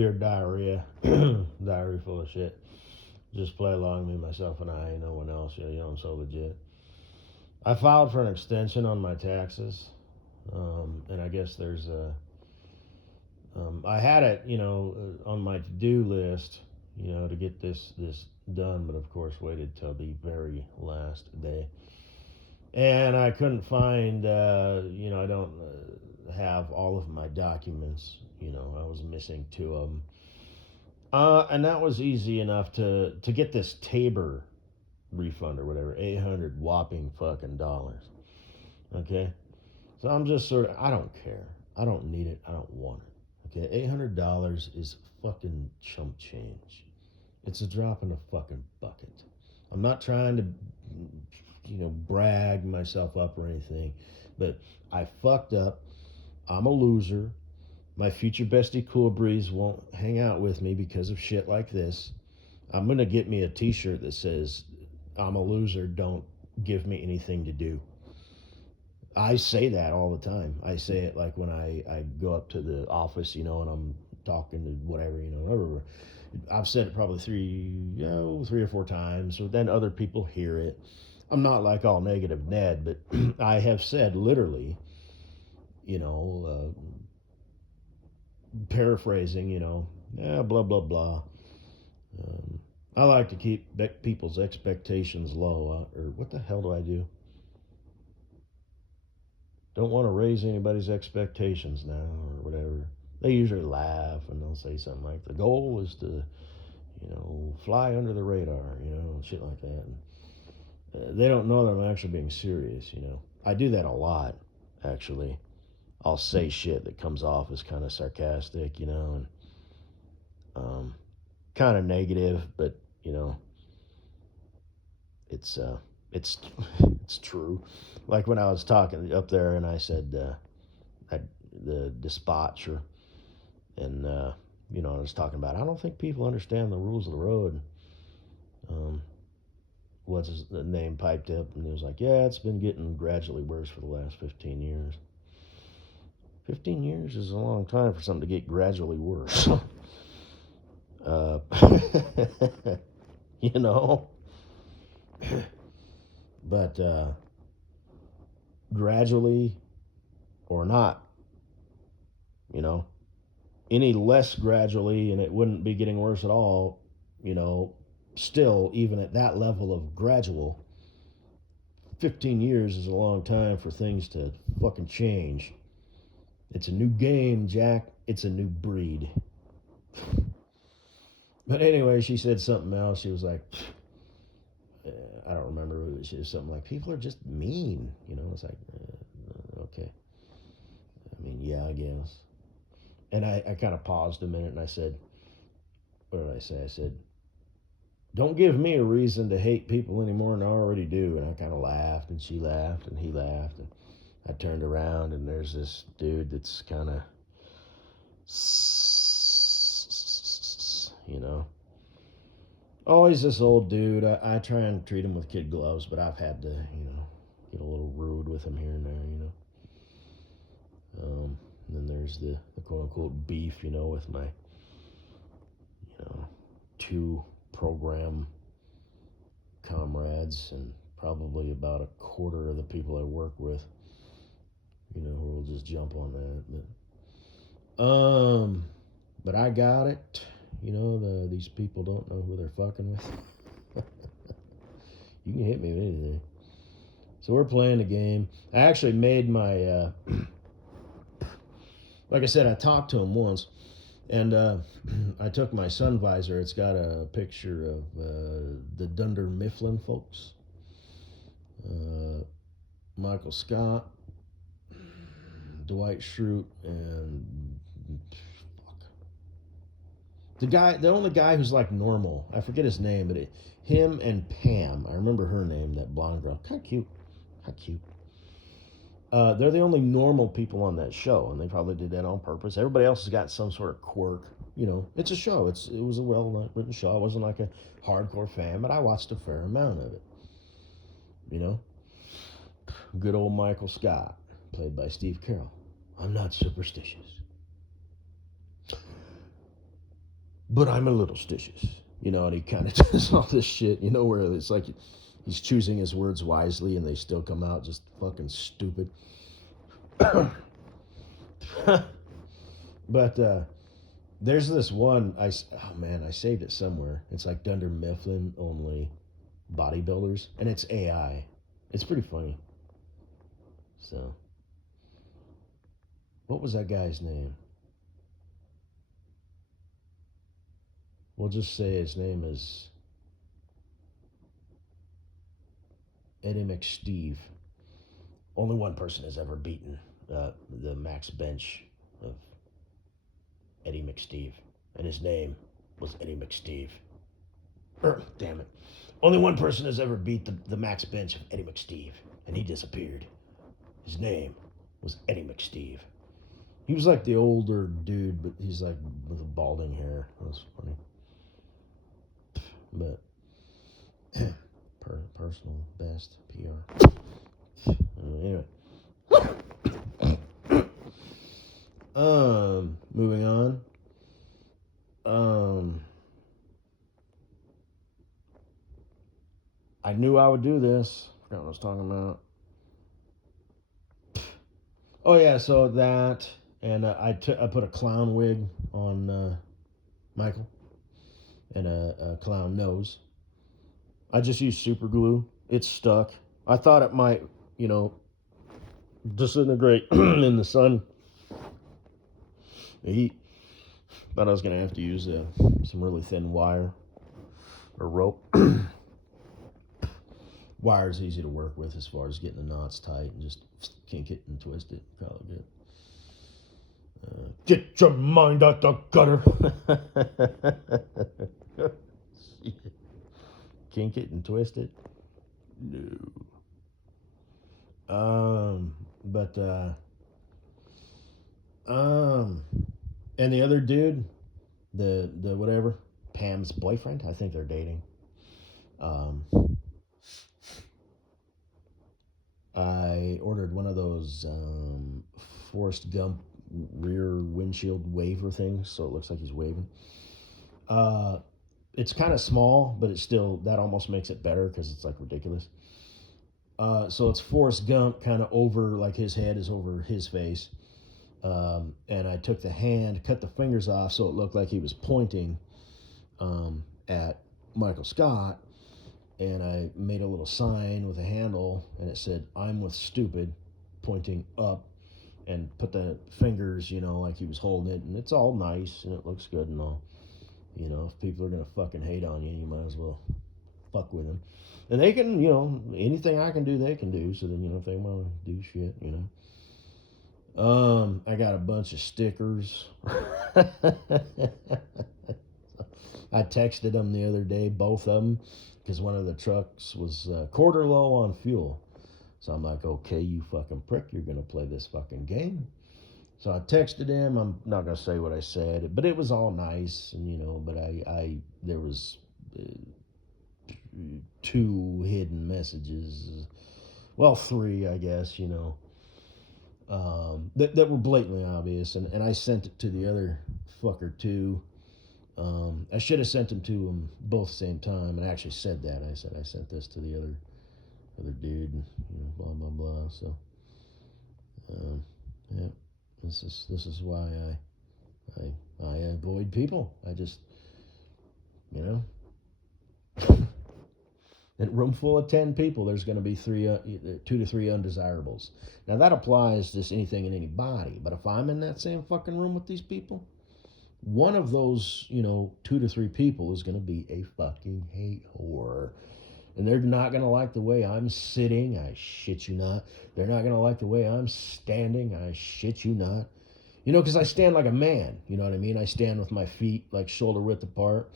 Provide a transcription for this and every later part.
Dear diarrhea, diary full of shit. Just play along, me, myself, and I, no one else. You know, I'm so legit. I filed for an extension on my taxes, and I guess there's a. I had it, on my to-do list, to get this done, but of course waited till the very last day, and I couldn't find. I don't have all of my documents. I was missing two of them. And that was easy enough to get this Tabor refund or whatever, 800 whopping fucking dollars. Okay, so I'm just sort of, I don't care, I don't need it, I don't want it. Okay, $800 is fucking chump change. It's a drop in a fucking bucket. I'm not trying to, brag myself up or anything, but I fucked up. I'm a loser. My future bestie Cool Breeze won't hang out with me because of shit like this. I'm going to get me a t-shirt that says, I'm a loser, don't give me anything to do. I say that all the time. I say it like when I go up to the office, and I'm talking to whatever, whatever. I've said it probably three or four times, so then other people hear it. I'm not like all negative Ned, but I have said literally, paraphrasing, blah, blah, blah. I like to keep people's expectations low. Or what the hell do I do? Don't want to raise anybody's expectations now or whatever. They usually laugh and they'll say something like, the goal is to, fly under the radar, shit like that. And, they don't know that I'm actually being serious, I do that a lot, actually. I'll say shit that comes off as kind of sarcastic, and kind of negative, but it's it's it's true. Like when I was talking up there, and I said the dispatcher, and I was talking about, I don't think people understand the rules of the road. Um, what's his name piped up, and he was like, yeah, it's been getting gradually worse for the last 15 years. 15 years is a long time for something to get gradually worse. uh, you know, but gradually or not, you know, any less gradually, and it wouldn't be getting worse at all, still, even at that level of gradual, 15 years is a long time for things to fucking change. It's a new game, Jack. It's a new breed. But anyway, she said something else. She was like, I don't remember. She was something like, people are just mean. It's like, okay. I mean, yeah, I guess. And I kind of paused a minute and I said, what did I say? I said, don't give me a reason to hate people any more than I already do. And I kind of laughed, and she laughed, and he laughed. And I turned around, and there's this dude that's kind of, always this old dude. I try and treat him with kid gloves, but I've had to, get a little rude with him here and there, and then there's the quote unquote beef, with my, two program comrades, and probably about a quarter of the people I work with, who will just jump on that. But I got it. These people don't know who they're fucking with. You can hit me with anything. So we're playing the game. I actually made my, like I said, I talked to him once, and I took my sun visor. It's got a picture of the Dunder Mifflin folks. Michael Scott, Dwight Schrute, and the only guy who's like normal. I forget his name, but him and Pam. I remember her name, that blonde girl. Kind of cute. How cute. They're the only normal people on that show, and they probably did that on purpose. Everybody else has got some sort of quirk. It's a show. It was a well-written show. I wasn't like a hardcore fan, but I watched a fair amount of it. Good old Michael Scott, played by Steve Carell. I'm not superstitious. but I'm a little stitious, and he kind of does all this shit, where it's like he's choosing his words wisely and they still come out just fucking stupid. But there's this one, I saved it somewhere. It's like Dunder Mifflin, only bodybuilders, and it's AI. It's pretty funny. So, what was that guy's name? We'll just say his name is Eddie McSteve. Only one person has ever beaten the max bench of Eddie McSteve, and his name was Eddie McSteve. Damn it. Only one person has ever beat the max bench of Eddie McSteve, and he disappeared. His name was Eddie McSteve. He was like the older dude, but he's like with a balding hair. That was funny. But personal best PR. Anyway. Moving on. I knew I would do this. Forgot what I was talking about. Oh yeah, so that, and I put a clown wig on Michael, and a clown nose. I just used super glue. It stuck. I thought it might, disintegrate in the sun, the heat. But I was gonna have to use some really thin wire or rope. Wire's easy to work with as far as getting the knots tight, and just kink it and twist it. Call it good. Get your mind out the gutter. Kink it and twist it. No. And the other dude, the whatever, Pam's boyfriend. I think they're dating. I ordered one of those Forrest Gump rear windshield waver things, so it looks like he's waving. It's kind of small, but it's still, that almost makes it better because it's like ridiculous. So it's Forrest Gump kind of over, like his head is over his face. And I took the hand, cut the fingers off so it looked like he was pointing at Michael Scott. And I made a little sign with a handle, and it said, "I'm with stupid," pointing up, and put the fingers, like he was holding it. And it's all nice, and it looks good and all. If people are going to fucking hate on you, you might as well fuck with them. And they can, anything I can do, they can do. So then, if they want to do shit, I got a bunch of stickers. I texted them the other day, both of them, because one of the trucks was quarter low on fuel. So I'm like, okay, you fucking prick, you're going to play this fucking game. So I texted him. I'm not going to say what I said, but it was all nice. And, but there was 2 hidden messages. Well, 3, I guess, that were blatantly obvious. And I sent it to the other fucker too. I should have sent them to them both at the same time, and I actually said that. I said I sent this to the other dude, and blah blah blah. So, yeah, this is why I avoid people. I just, in a room full of 10 people, there's going to be 2 to 3 undesirables. Now that applies to anything and anybody, but if I'm in that same fucking room with these people, one of those, 2 to 3 people is going to be a fucking hate whore. And they're not going to like the way I'm sitting. I shit you not. They're not going to like the way I'm standing. I shit you not. Because I stand like a man. You know what I mean? I stand with my feet like shoulder width apart.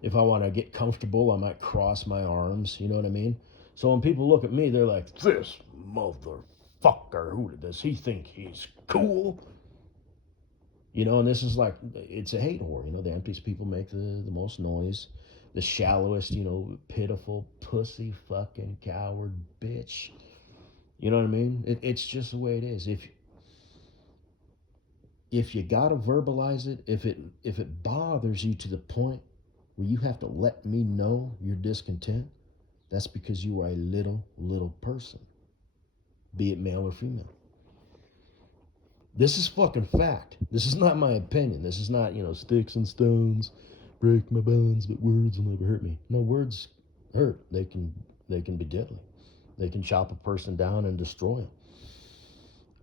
If I want to get comfortable, I might cross my arms. You know what I mean? So when people look at me, they're like, this motherfucker, who does he think he's cool? And this is like, it's a hate whore. The emptiest people make the most noise. The shallowest, pitiful, pussy, fucking coward bitch. You know what I mean? It's just the way it is. if you gotta verbalize it, if it bothers you to the point where you have to let me know you're discontent, that's because you are a little person, be it male or female. This is fucking fact. This is not my opinion. This is not, sticks and stones break my bones, but words will never hurt me. No, words hurt. They can be deadly. They can chop a person down and destroy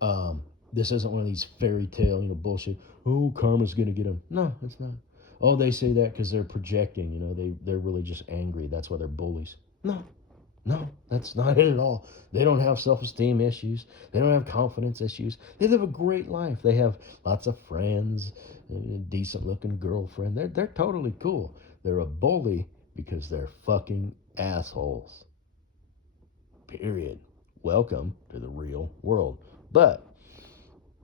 them. This isn't one of these fairy tale, bullshit. Oh, karma's gonna get them. No, it's not. Oh, they say that because they're projecting. They're really just angry. That's why they're bullies. No, no, that's not it at all. They don't have self-esteem issues. They don't have confidence issues. They live a great life. They have lots of friends, a decent-looking girlfriend. They're totally cool. They're a bully because they're fucking assholes. Period. Welcome to the real world. But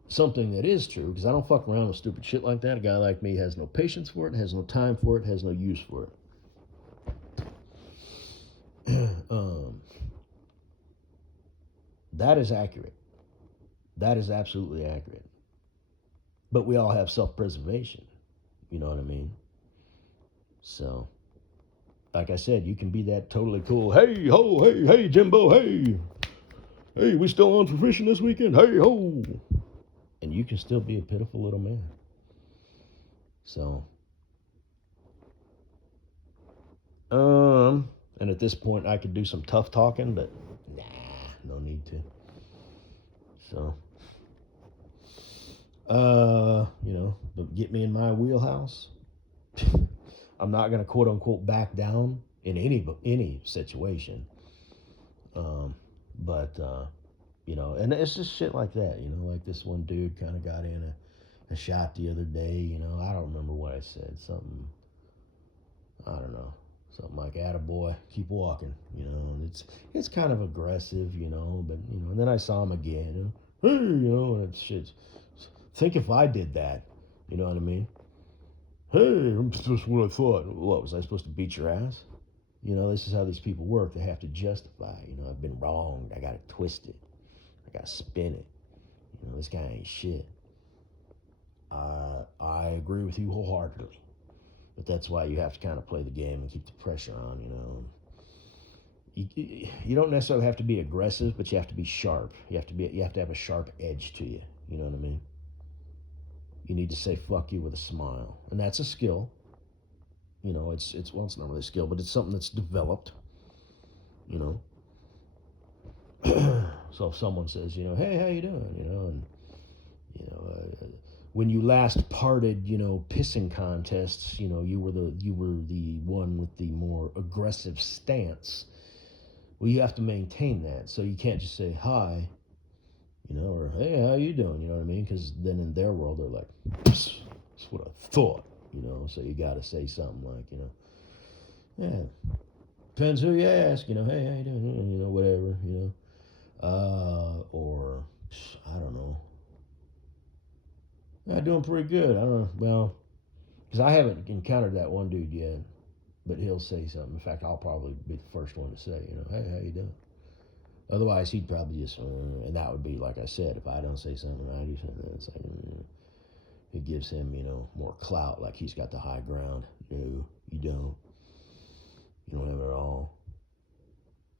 something that is true, because I don't fuck around with stupid shit like that. A guy like me has no patience for it, has no time for it, has no use for it. That is accurate. That is absolutely accurate. But we all have self-preservation. You know what I mean? So, like I said, you can be that totally cool. Hey ho, hey Jimbo, hey, we still on for fishing this weekend? Hey ho, and you can still be a pitiful little man. So, and at this point, I could do some tough talking, but nah, no need to. So, but get me in my wheelhouse. I'm not gonna quote unquote back down in any situation. But and it's just shit like that. Like this one dude kind of got in a shot the other day. I don't remember what I said. Something, I don't know. Something like "attaboy, keep walking," and it's kind of aggressive, but and then I saw him again, hey, and it's shit. Think if I did that, you know what I mean? Hey, that's just what I thought. What, was I supposed to beat your ass? This is how these people work. They have to justify, I've been wronged. I got to twist it. I got to spin it. This guy ain't shit. I agree with you wholeheartedly. But that's why you have to kind of play the game and keep the pressure on, You don't necessarily have to be aggressive, but you have to be sharp. You have to have a sharp edge to you. You know what I mean? You need to say "fuck you" with a smile, and that's a skill. It's not really a skill, but it's something that's developed. You know. So if someone says, "Hey, how you doing?" And when you last parted, pissing contests, you were the one with the more aggressive stance. Well, you have to maintain that, so you can't just say hi, or "Hey, how you doing?" You know what I mean? Because then in their world, they're like, "That's what I thought." So you got to say something like, yeah, depends who you ask. Hey, how you doing? Whatever. Or I don't know. Yeah, doing pretty good. I don't know. Well, because I haven't encountered that one dude yet, but he'll say something. In fact, I'll probably be the first one to say, "Hey, how you doing?" Otherwise, he'd probably just, and that would be like I said. If I don't say something, I do something. It's like it gives him, more clout, like he's got the high ground. No, you don't. You don't have it at all,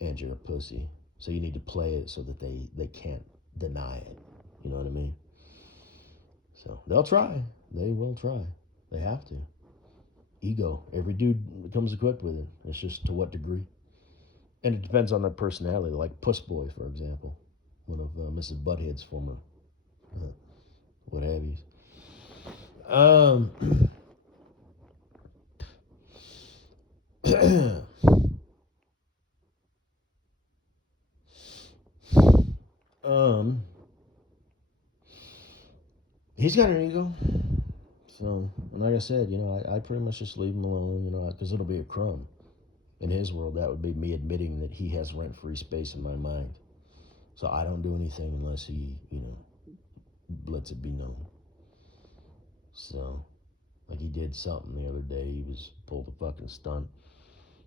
and you're a pussy. So you need to play it so that they can't deny it. You know what I mean? So they'll try. They will try. They have to. Ego. Every dude comes equipped with it. It's just to what degree. And it depends on their personality. Like Puss Boy, for example, one of Mrs. Butthead's former what have you. um, he's got an ego. So, and like I said, I pretty much just leave him alone, because it'll be a crumb. In his world, that would be me admitting that he has rent-free space in my mind. So I don't do anything unless he, lets it be known. So, like he did something the other day. He was pulled a fucking stunt.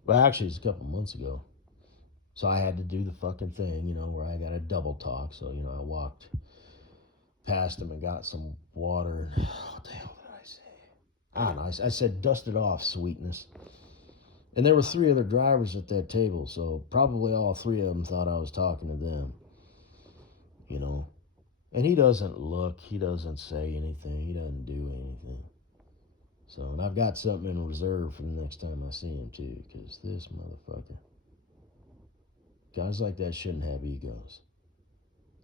Well, actually, it's a couple months ago. So I had to do the fucking thing, where I got a double talk. So, I walked past him and got some water. What the hell did I say? I don't know. I said, dust it off, sweetness. And there were 3 other drivers at that table, so probably all 3 of them thought I was talking to them. You know? And he doesn't look, he doesn't say anything, he doesn't do anything. So, and I've got something in reserve for the next time I see him, too, because this motherfucker. Guys like that shouldn't have egos.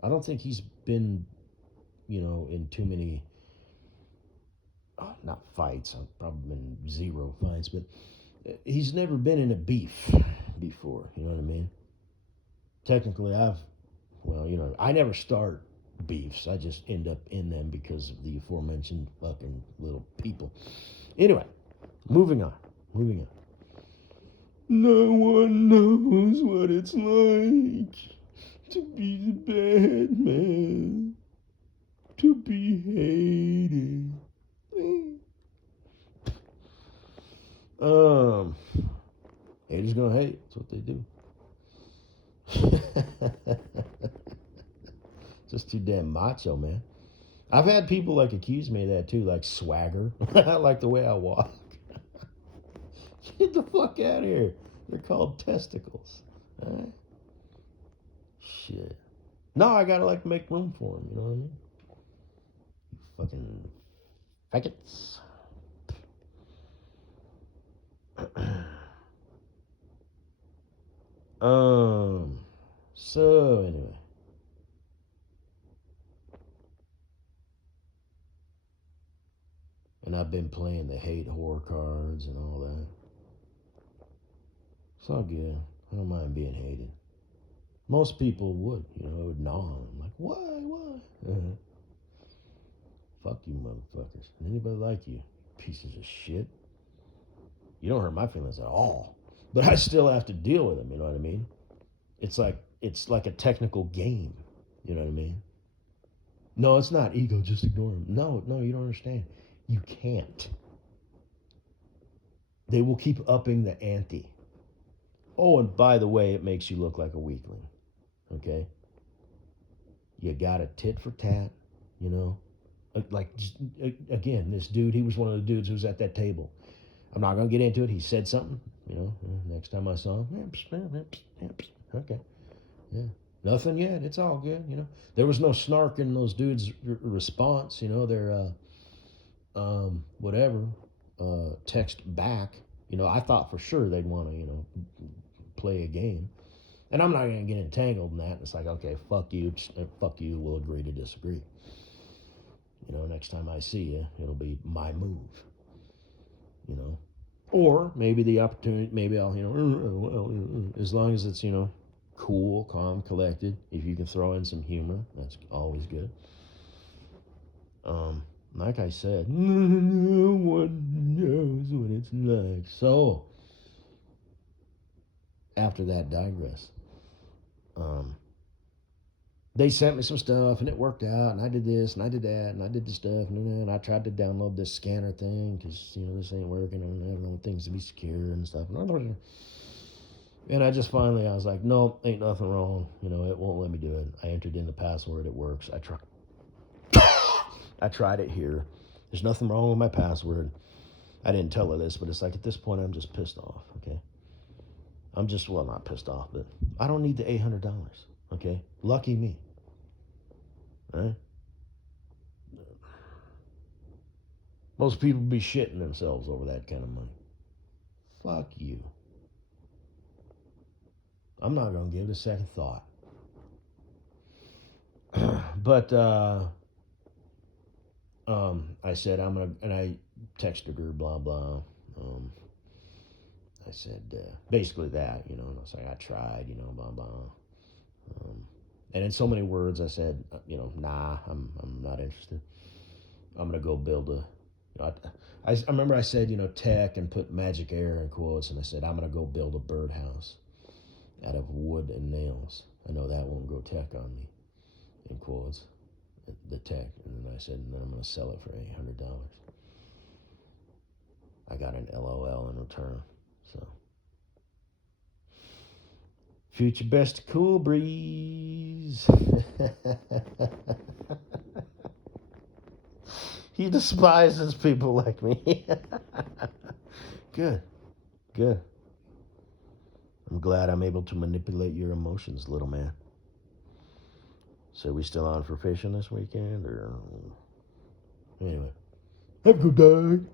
I don't think he's been, in too many, not fights. I've probably been 0 fights, but he's never been in a beef before. You know what I mean? Technically, I never start beefs. I just end up in them because of the aforementioned fucking little people. Anyway, moving on. No one knows what it's like to be the bad man, to be hated. Haters gonna hate. That's what they do. Just too damn macho, man. I've had people accuse me of that too, like swagger. Like the way I walk. Get the fuck out of here. They're called testicles. All right? Shit. No, I gotta make room for them. You know what I mean? Fucking faggots. So anyway. And I've been playing the hate whore cards and all that. It's all good. I don't mind being hated. Most people would, it would gnaw on them. Like, why? Uh-huh. Fuck you motherfuckers. Anybody like you, pieces of shit. You don't hurt my feelings at all. But I still have to deal with them, you know what I mean? It's like a technical game. You know what I mean? No, it's not ego, just ignore them. No, you don't understand. You can't. They will keep upping the ante. Oh, and by the way, it makes you look like a weakling. Okay? You got a tit for tat, again, this dude, he was one of the dudes who was at that table. I'm not going to get into it. He said something, next time I saw him. Okay. Yeah. Nothing yet. It's all good, There was no snark in those dudes' response, their, text back. I thought for sure they'd want to, play a game. And I'm not going to get entangled in that. It's like, okay, fuck you, we'll agree to disagree. Next time I see you, it'll be my move. Or maybe the opportunity, maybe I'll, as long as it's, cool, calm, collected. If you can throw in some humor, that's always good. Like I said, no one knows what it's like. So, after that digress, they sent me some stuff and it worked out, and I did this and I did that and I did this stuff, and I tried to download this scanner thing because this ain't working and I don't want things to be secure and stuff. And I just finally, I was like, no, ain't nothing wrong. It won't let me do it. I entered in the password. It works. I tried it here. There's nothing wrong with my password. I didn't tell her this, but it's like at this point, I'm just pissed off, okay? I'm just, not pissed off, but I don't need the $800, okay? Lucky me. Right? Most people be shitting themselves over that kind of money. Fuck you. I'm not going to give it a second thought. But, I said, and I texted her, blah, blah. I said, basically that, and I was like, I tried, blah, blah. And in so many words, I said, nah, I'm not interested. I'm going to go build I remember I said, tech, and put magic air in quotes, and I said, I'm going to go build a birdhouse out of wood and nails. I know that won't go tech on me, in quotes, the tech. And then I said, and then I'm going to sell it for $800. I got an LOL in return, so. Future best cool breeze. He despises people like me. Good. Good. I'm glad I'm able to manipulate your emotions, little man. So we still on for fishing this weekend, or anyway? Have a good day.